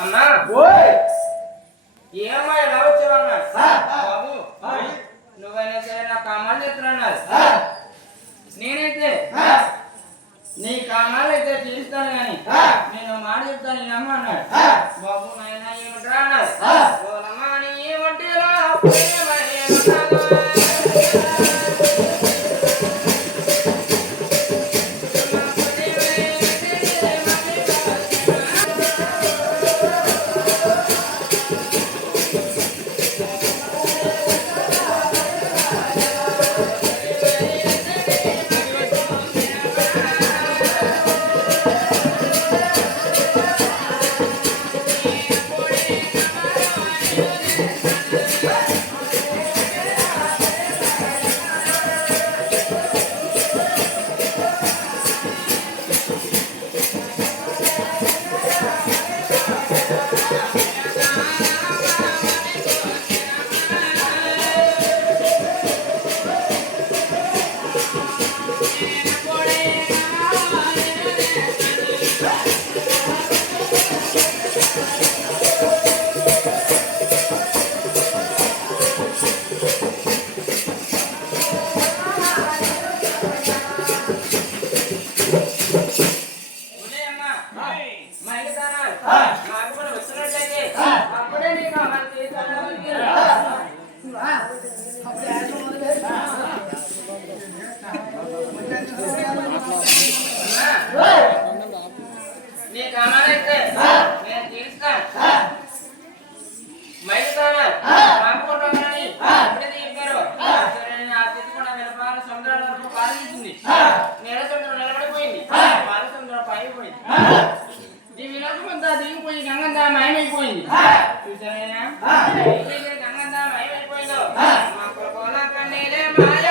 అమ్మా ఏమమ్మా ఎలా వచ్చావన్నా బాబు నువ్వైనా సరే నా కామాలు చెప్తున్నాడు నేనైతే నీ కామాలు అయితే తీరుస్తాను కానీ నేను మాట చెప్తాను నేను అమ్మ అన్నాడు బాబు నాయన ఏమంటారా అన్నాడు ఓలమ్మా నీ ఒంటిలో నీ కామాలైతే నేను తీరుస్తాను మైలుతానా రామకుంటానని ఎప్పుడైతే చెప్పారో సరే ఆ తెచ్చుకున్న వెనపాల సముద్రాల వరకు పాలించింది నేల సముద్రం నిలబడిపోయింది పాల సముద్రం పైపోయింది దీవిలోకమంతా దిగిపోయి గంగంతా మయమైపోయింది చూసానేనా గంగంతా మయమైపోయిందో మా కొల కన్నీలే మాయ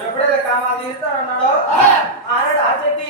ఎప్పుడైతే కామాలు తీరుతానన్నాడో ఆనాడు ఆ చెట్టి